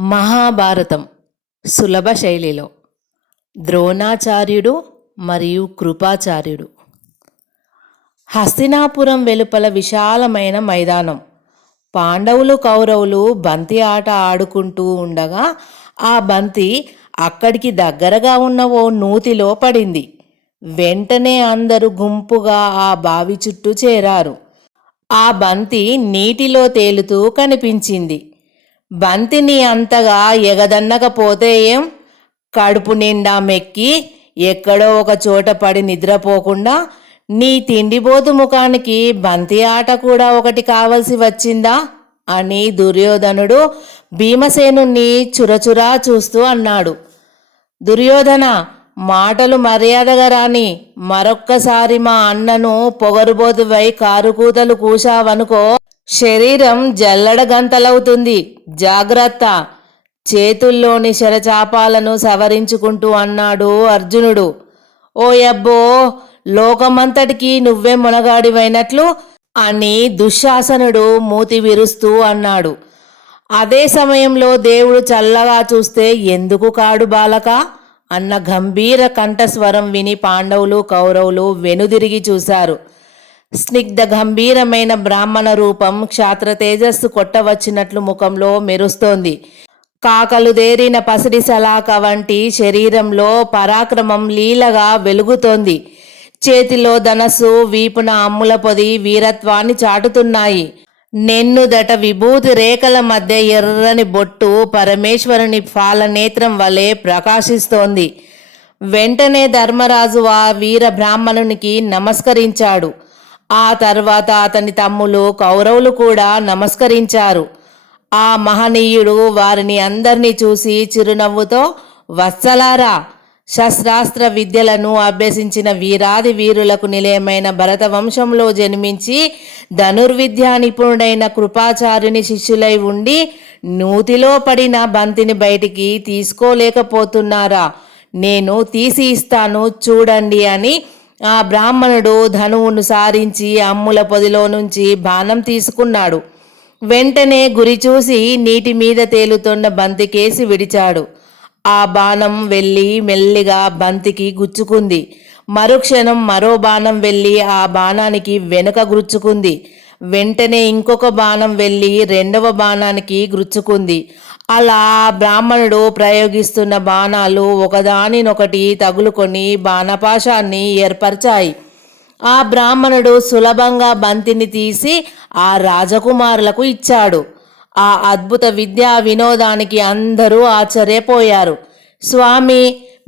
మహాభారతం సులభ శైలిలో ద్రోణాచార్యుడు మరియు కృపాచార్యుడు. హస్తినాపురం వెలుపల విశాలమైన మైదానం. పాండవులు కౌరవులు బంతి ఆట ఆడుకుంటూ ఉండగా ఆ బంతి అక్కడికి దగ్గరగా ఉన్న ఓ నూతిలో పడింది. వెంటనే అందరూ గుంపుగా ఆ బావి చుట్టూ చేరారు. ఆ బంతి నీటిలో తేలుతూ కనిపించింది. బంతిని అంతగా ఎగదన్నకపోతే ఏం, కడుపు నిండా మెక్కి ఎక్కడో ఒక చోట పడి నిద్రపోకుండా నీ తిండిబోతు ముఖానికి బంతి ఆట కూడా ఒకటి కావలసి వచ్చిందా అని దుర్యోధనుడు భీమసేనుణ్ణి చురచురా చూస్తూ అన్నాడు. దుర్యోధన, మాటలు మర్యాదగా రాని, మరొక్కసారి మా అన్నను పొగరుబోతువై కారుకూతలు కూశావనుకో శరీరం జల్లడగంతలవుతుంది, జాగ్రత్త. చేతుల్లోని శరచాపాలను సవరించుకుంటూ అన్నాడు అర్జునుడు. ఓయబ్బో, లోకమంతటికి నువ్వే మునగాడివైనట్లు అని దుశ్శాసనుడు మూతి విరుస్తూ అన్నాడు. అదే సమయంలో దేవుడు చల్లగా చూస్తే ఎందుకు కాడు బాలక అన్న గంభీర కంఠస్వరం విని పాండవులు కౌరవులు వెనుదిరిగి చూశారు. స్నిగ్ధ గంభీరమైన బ్రాహ్మణ రూపం క్షాత్ర తేజస్సు కొట్టవచ్చినట్లు ముఖంలో మెరుస్తోంది. కాకలుదేరిన పసిడి సలాక వంటి శరీరంలో పరాక్రమం లీలగా వెలుగుతోంది. చేతిలో ధనస్సు, వీపున అమ్ముల పొది వీరత్వాన్ని చాటుతున్నాయి. నెన్నుదట విభూతి రేఖల మధ్య ఎర్రని బొట్టు పరమేశ్వరుని పాలనేత్రం వలె ప్రకాశిస్తోంది. వెంటనే ధర్మరాజు ఆ వీర బ్రాహ్మణునికి నమస్కరించాడు. ఆ తర్వాత అతని తమ్ములు కౌరవులు కూడా నమస్కరించారు. ఆ మహనీయుడు వారిని అందరినీ చూసి చిరునవ్వుతో, వత్సలారా, శస్త్రాస్త్ర విద్యలను అభ్యసించిన వీరాది వీరులకు నిలయమైన భరత వంశంలో జన్మించి ధనుర్విద్యా నిపుణుడైన కృపాచార్యుని శిష్యులై ఉండి నూతిలో పడిన బంతిని బయటికి తీసుకోలేకపోతున్నారా? నేను తీసి ఇస్తాను, చూడండి అని ఆ బ్రాహ్మణుడు ధనువును సారించి అమ్ముల పొదిలో నుంచి బాణం తీసుకున్నాడు. వెంటనే గురి చూసి నీటి మీద తేలుతున్న బంతికేసి విడిచాడు. ఆ బాణం వెళ్ళి మెల్లిగా బంతికి గుచ్చుకుంది. మరుక్షణం మరో బాణం వెళ్ళి ఆ బాణానికి వెనుక గుచ్చుకుంది. వెంటనే ఇంకొక బాణం వెళ్ళి రెండవ బాణానికి గుచ్చుకుంది. అలా బ్రాహ్మణుడు ప్రయోగిస్తున్న బాణాలు ఒకదానినొకటి తగులుకొని బాణపాశాన్ని ఏర్పరిచాయి. ఆ బ్రాహ్మణుడు సులభంగా బంతిని తీసి ఆ రాజకుమారులకు ఇచ్చాడు. ఆ అద్భుత విద్యా వినోదానికి అందరూ ఆశ్చర్యపోయారు. స్వామి,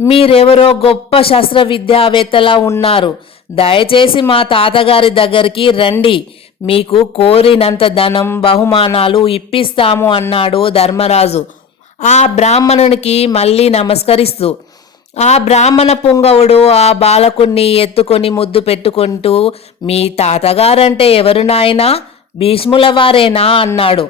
మీరెవరో గొప్ప శస్త్ర విద్యావేత్తలా ఉన్నారు. దయచేసి మా తాతగారి దగ్గరికి రండి, మీకు కోరినంత ధనం బహుమానాలు ఇప్పిస్తాము అన్నాడు ధర్మరాజు ఆ బ్రాహ్మణునికి మళ్ళీ నమస్కరిస్తూ. ఆ బ్రాహ్మణ పుంగవుడు ఆ బాలకుణ్ణి ఎత్తుకొని ముద్దు పెట్టుకుంటూ, మీ తాతగారంటే ఎవరు నాయనా? భీష్ముల వారేనా అన్నాడు.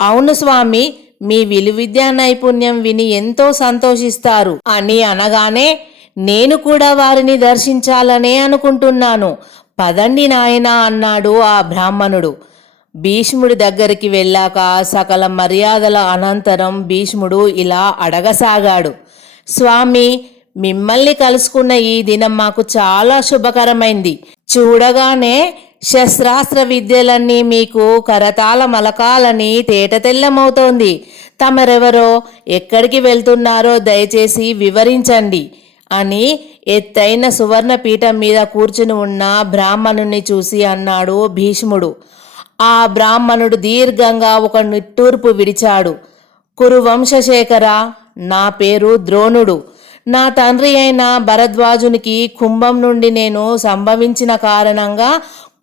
అవును స్వామి, మీ విలువిద్యా నైపుణ్యం విని ఎంతో సంతోషిస్తారు అని అనగానే, నేను కూడా వారిని దర్శించాలనే అనుకుంటున్నాను, పదండి నాయనా అన్నాడు ఆ బ్రాహ్మణుడు. భీష్ముడి దగ్గరికి వెళ్ళాక సకల మర్యాదల అనంతరం భీష్ముడు ఇలా అడగసాగాడు. స్వామి, మిమ్మల్ని కలుసుకున్న ఈ దినం మాకు చాలా శుభకరమైంది. చూడగానే శస్త్రాస్త్ర విద్యలన్నీ మీకు కరతాళ మలకాలని తేటతెల్లమవుతోంది. తమరెవరో, ఎక్కడికి వెళ్తున్నారో దయచేసి వివరించండి అని ఎత్తైన సువర్ణ పీఠం మీద కూర్చుని ఉన్న బ్రాహ్మణుణ్ణి చూసి అన్నాడు భీష్ముడు. ఆ బ్రాహ్మణుడు దీర్ఘంగా ఒక నిట్టూర్పు విడిచాడు. కురువంశశేఖర, నా పేరు ద్రోణుడు. నా తండ్రి అయిన భరద్వాజునికి కుంభం నుండి నేను సంభవించిన కారణంగా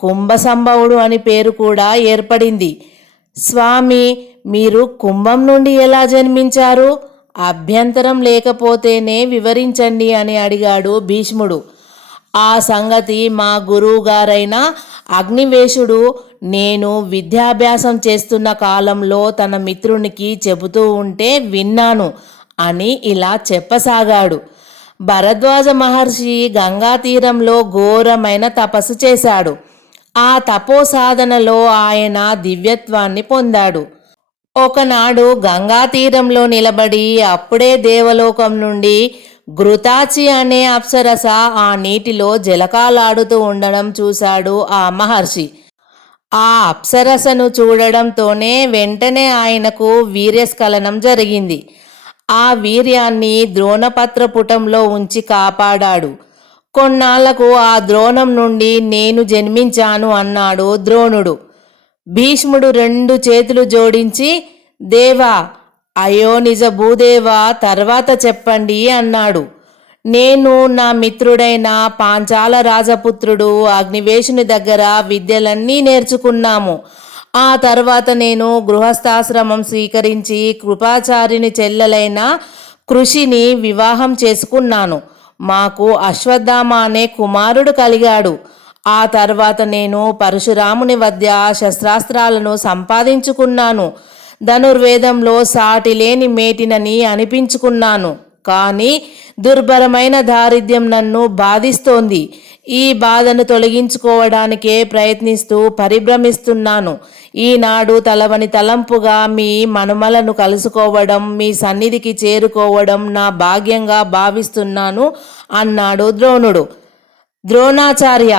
కుంభ సంభవుడు అని పేరు కూడా ఏర్పడింది. స్వామి, మీరు కుంభం నుండి ఎలా జన్మించారు? అభ్యంతరం లేకపోతేనే వివరించండి అని అడిగాడు భీష్ముడు. ఆ సంగతి మా గురువు గారైన అగ్నివేశుడు నేను విద్యాభ్యాసం చేస్తున్న కాలంలో తన మిత్రునికి చెబుతూ ఉంటే విన్నాను అని ఇలా చెప్పసాగాడు. భరద్వాజ మహర్షి గంగా తీరంలో ఘోరమైన తపస్సు చేశాడు. ఆ తపో సాధనలో ఆయన దివ్యత్వాన్ని పొందాడు. ఒకనాడు గంగా తీరంలో నిలబడి అప్పుడే దేవలోకం నుండి ఘృతాచి అనే అప్సరస ఆ నీటిలో జలకాలాడుతూ ఉండడం చూశాడు ఆ మహర్షి. ఆ అప్సరసను చూడడంతోనే వెంటనే ఆయనకు వీర్యస్ఖలనం జరిగింది. ఆ వీర్యాన్ని ద్రోణపత్ర పుటంలో ఉంచి కాపాడాడు. కొన్నాళ్లకు ఆ ద్రోణం నుండి నేను జన్మించాను అన్నాడు ద్రోణుడు. భీష్ముడు రెండు చేతులు జోడించి, దేవా, అయో నిజ భూదేవా, తర్వాత చెప్పండి అన్నాడు. నేను నా మిత్రుడైన పాంచాల రాజపుత్రుడు అగ్నివేశుని దగ్గర విద్యలన్నీ నేర్చుకున్నాము. ఆ తర్వాత నేను గృహస్థాశ్రమం స్వీకరించి కృపాచారిని చెల్లెలైన కృషిని వివాహం చేసుకున్నాను. మాకు అశ్వత్థామ అనే కుమారుడు కలిగాడు. ఆ తర్వాత నేను పరశురాముని వద్ద శస్త్రాస్త్రాలను సంపాదించుకున్నాను. ధనుర్వేదంలో సాటి లేని మేటినని అనిపించుకున్నాను. కానీ దుర్భరమైన దారిద్ర్యం నన్ను బాధిస్తోంది. ఈ బాధను తొలగించుకోవడానికే ప్రయత్నిస్తూ పరిభ్రమిస్తున్నాను. ఈనాడు తలవని తలంపుగా మీ మనుమలను కలుసుకోవడం, మీ సన్నిధికి చేరుకోవడం నా భాగ్యంగా భావిస్తున్నాను అన్నాడు ద్రోణుడు. ద్రోణాచార్య,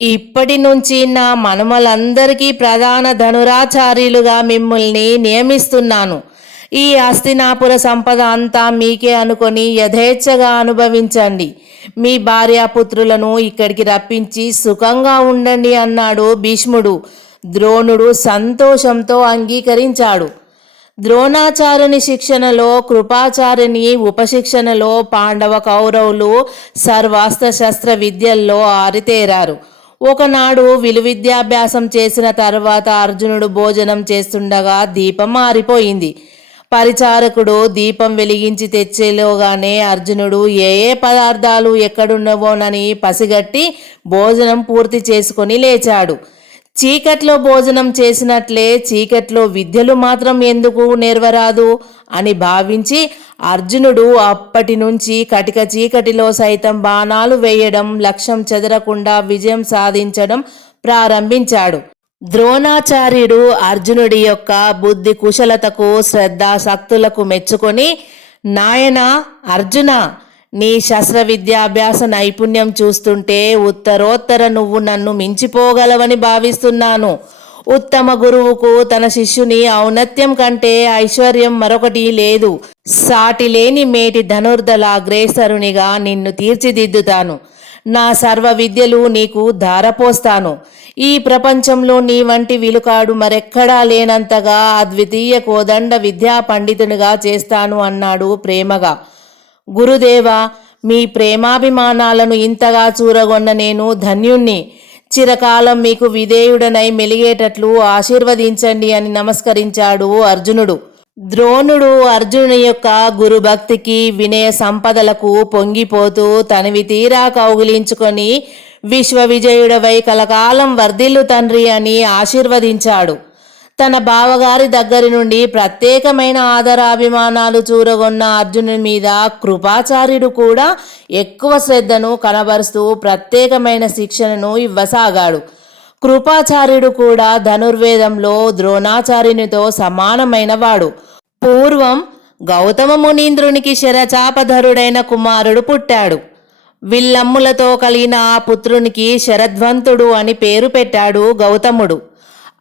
ఇప్పటి నుంచి నా మనుమలందరికీ ప్రధాన ధనురాచార్యులుగా మిమ్మల్ని నియమిస్తున్నాను. ఈ హస్తినాపుర సంపద అంతా మీకే అనుకొని యథేచ్ఛగా అనుభవించండి. మీ భార్యాపుత్రులను ఇక్కడికి రప్పించి సుఖంగా ఉండండి అన్నాడు భీష్ముడు. ద్రోణుడు సంతోషంతో అంగీకరించాడు. ద్రోణాచార్యుని శిక్షణలో, కృపాచార్యుని ఉపశిక్షణలో పాండవ కౌరవులు సర్వాస్త్ర శస్త్ర విద్యల్లో ఆరితేరారు. ఒకనాడు విలువిద్యాభ్యాసం చేసిన తర్వాత అర్జునుడు భోజనం చేస్తుండగా దీపం ఆరిపోయింది. పరిచారకుడు దీపం వెలిగించి తెచ్చేలోగానే అర్జునుడు ఏ ఏ పదార్థాలు ఎక్కడున్నవోనని పసిగట్టి భోజనం పూర్తి చేసుకొని లేచాడు. చీకట్లో భోజనం చేసినట్లే చీకట్లో విద్యలు మాత్రం ఎందుకు నేర్వరాదు అని భావించి అర్జునుడు అప్పటి నుంచి కటిక చీకటిలో సైతం బాణాలు వేయడం, లక్ష్యం చెదరకుండా విజయం సాధించడం ప్రారంభించాడు. ద్రోణాచార్యుడు అర్జునుడి యొక్క బుద్ధి కుశలతకు, శ్రద్ధాశక్తులకు మెచ్చుకొని, నాయనా అర్జున, నీ శస్త్ర విద్యాభ్యాస నైపుణ్యం చూస్తుంటే ఉత్తరోత్తర నువ్వు నన్ను మించిపోగలవని భావిస్తున్నాను. ఉత్తమ గురువుకు తన శిష్యుని ఔన్నత్యం కంటే ఐశ్వర్యం మరొకటి లేదు. సాటిలేని మేటి ధనుర్ధల అగ్రేసరునిగా నిన్ను తీర్చిదిద్దుతాను. నా సర్వ విద్యలు నీకు ధారపోస్తాను. ఈ ప్రపంచంలో నీ వంటి విలుకాడు మరెక్కడా లేనంతగా అద్వితీయ కోదండ విద్యా పండితునిగా చేస్తాను అన్నాడు ప్రేమగా. గురుదేవా, మీ ప్రేమాభిమానాలను ఇంతగా చూరగొన్న నేను ధన్యుణ్ణి. చిరకాలం మీకు విధేయుడనై మెలిగేటట్లు ఆశీర్వదించండి అని నమస్కరించాడు అర్జునుడు. ద్రోణుడు అర్జునుని యొక్క గురుభక్తికి, వినయ సంపదలకు పొంగిపోతూ తనివి తీరా కౌగిలించుకొని, విశ్వ విజయుడవై కలకాలం వర్ధిల్లు తండ్రి అని ఆశీర్వదించాడు. తన బావగారి దగ్గరి నుండి ప్రత్యేకమైన ఆదరాభిమానాలు చూరగొన్న అర్జునుని మీద కృపాచార్యుడు కూడా ఎక్కువ శ్రద్ధను కనబరుస్తూ ప్రత్యేకమైన శిక్షణను ఇవ్వసాగాడు. కృపాచార్యుడు కూడా ధనుర్వేదంలో ద్రోణాచార్యునితో సమానమైనవాడు. పూర్వం గౌతమ మునీంద్రునికి శరచాపధరుడైన కుమారుడు పుట్టాడు. విల్లమ్ములతో కలిగిన ఆ పుత్రునికి శరధ్వంతుడు అని పేరు పెట్టాడు గౌతముడు.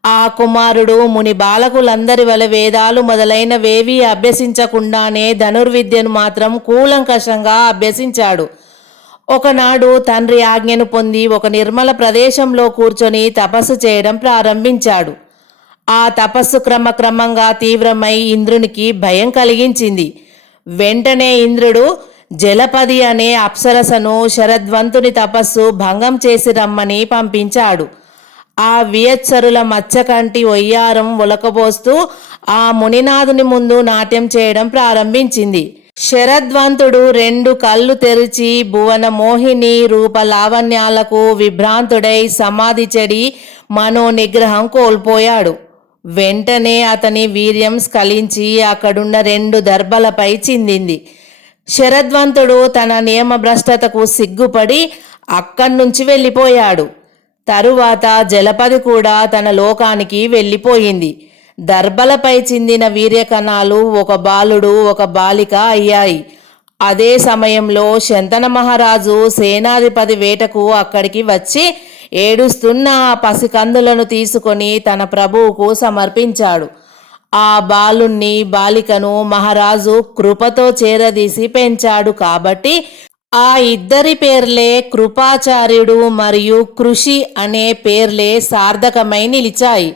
ఆ కుమారుడు ముని బాలకులందరి వలె వేదాలు మొదలైనవేవీ అభ్యసించకుండానే ధనుర్విద్యను మాత్రం కూలంకషంగా అభ్యసించాడు. ఒకనాడు తండ్రి ఆజ్ఞను పొంది ఒక నిర్మల ప్రదేశంలో కూర్చొని తపస్సు చేయడం ప్రారంభించాడు. ఆ తపస్సు క్రమక్రమంగా తీవ్రమై ఇంద్రునికి భయం కలిగించింది. వెంటనే ఇంద్రుడు జలపది అనే అప్సరసను శరద్వంతుని తపస్సు భంగం చేసి రమ్మని పంపించాడు. ఆ వియత్సరుల మచ్చకంటి ఒయ్యారం ఒలకబోస్తూ ఆ మునినాథుని ముందు నాట్యం చేయడం ప్రారంభించింది. శరద్వంతుడు రెండు కళ్ళు తెరిచి భువన మోహిని రూప లావణ్యాలకు విభ్రాంతుడై సమాధి చెడి మనోనిగ్రహం కోల్పోయాడు. వెంటనే అతని వీర్యం స్ఖలించి అక్కడున్న రెండు దర్భలపై చిందింది. శరద్వంతుడు తన నియమభ్రష్టతకు సిగ్గుపడి అక్కడి నుంచి వెళ్ళిపోయాడు. తరువాత జలపది కూడా తన లోకానికి వెళ్ళిపోయింది. దర్భలపై చిందిన వీర్యకణాలు ఒక బాలుడు ఒక బాలిక అయ్యాయి. అదే సమయంలో శంతన మహారాజు సేనాధిపతి వేటకు అక్కడికి వచ్చి ఏడుస్తున్న ఆ పసికందులను తీసుకొని తన ప్రభువుకు సమర్పించాడు. ఆ బాలుణ్ణి బాలికను మహారాజు కృపతో చేరదీసి పెంచాడు కాబట్టి ఆ ఇద్దరి పేర్లే కృపాచార్యుడు మరియు కృషి అనే పేర్లే సార్థకమై నిలిచాయి.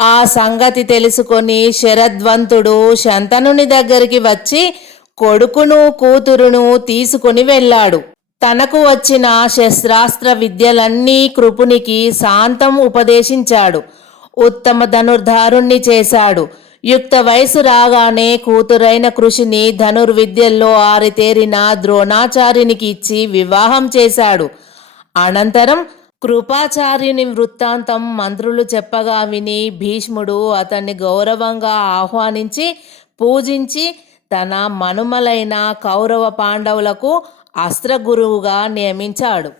ఆ సంగతి తెలుసుకొని శరద్వంతుడు శంతనుని దగ్గరికి వచ్చి కొడుకును కూతురును తీసుకుని వెళ్ళాడు. తనకు వచ్చిన శస్త్రాస్త్ర విద్యలన్నీ కృపునికి శాంతం ఉపదేశించాడు. ఉత్తమ ధనుర్ధారుణ్ణి చేశాడు. యుక్త వయసు రాగానే కూతురైన కృషిని ధనుర్విద్యల్లో ఆరితేరిన ద్రోణాచార్యునికి ఇచ్చి వివాహం చేశాడు. అనంతరం కృపాచార్యుని వృత్తాంతం మంత్రులు చెప్పగా విని భీష్ముడు అతన్ని గౌరవంగా ఆహ్వానించి పూజించి తన మనుమలైన కౌరవ పాండవులకు అస్త్రగురువుగా నియమించాడు.